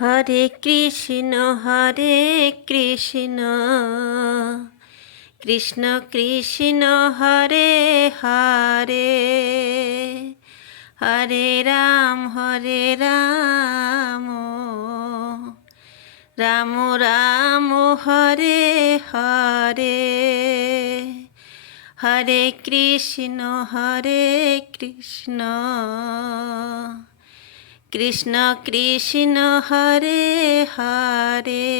Hare Krishna Krishna Krishna Hare Hare, Hare Ram Ram Ram Hare Hare, Hare Krishna Krishna Krishna Hare Hare,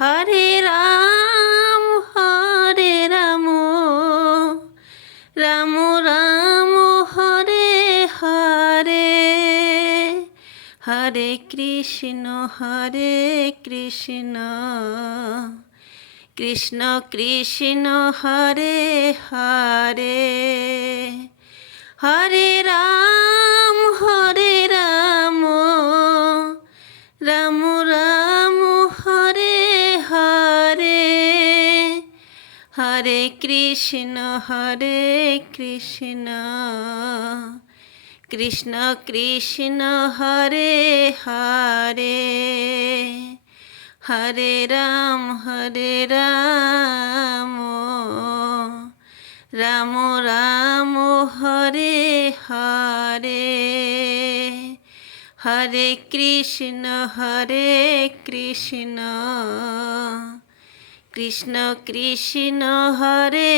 Hare Ram Ram Ram Hare Hare, Hare Krishna Krishna Krishna Hare Hare, Hare Ram Ram Ram Hare Hare, Hare Krishna Krishna Krishna Hare Hare, Hare Ram Ram Ram Hare Hare, Hare Krishna Krishna Krishna Hare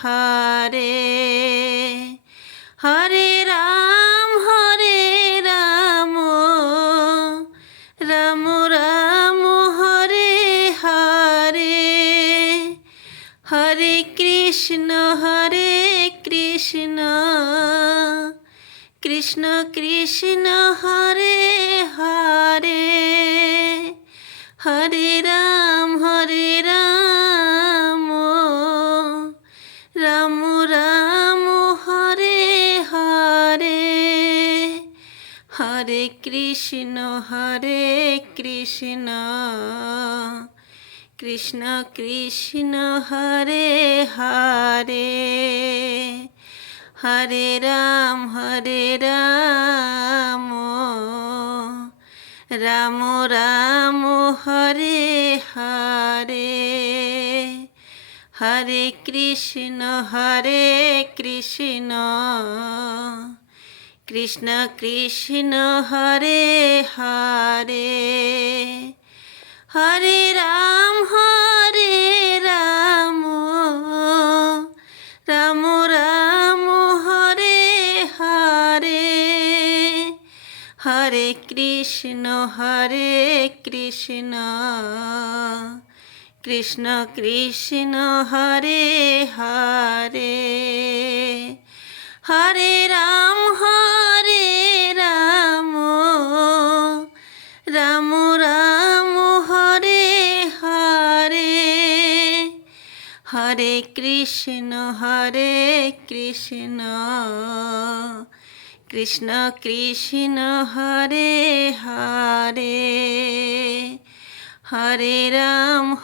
Hare, Hare Ram Ram Ram Hare Hare, Hare Krishna Krishna Krishna Hare Hare, Hare Ram Ram Ram Hare Hare, Hare Krishna Krishna Krishna Hare Hare, Hare Ram Ram Ram Hare Hare, Hare Krishna Krishna Krishna Hare Hare, Hare Ram Ram Ram Hare Hare, Hare Krishna Krishna Krishna Hare Hare, Hare Ram Ram Ram Hare Hare, Hare Krishna Krishna Krishna Hare Hare, Hare Ram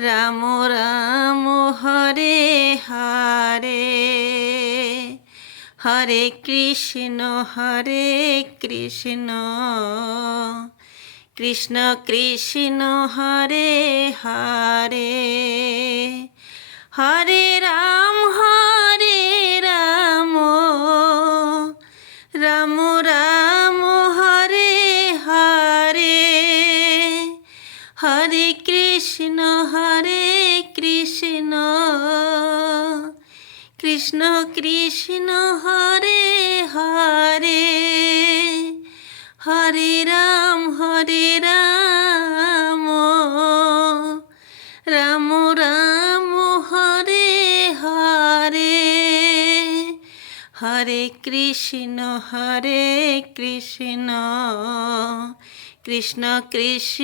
Ram Ram Hare Hare, Hare Krishna Krishna Krishna Hare Hare, Hare Ram Ram Ram Hare Hare, Hare Krishna Krishna Krishna Hare Hare, Hare Ram Ram Ram Hare Hare, Hare Krishna Krishna Krishna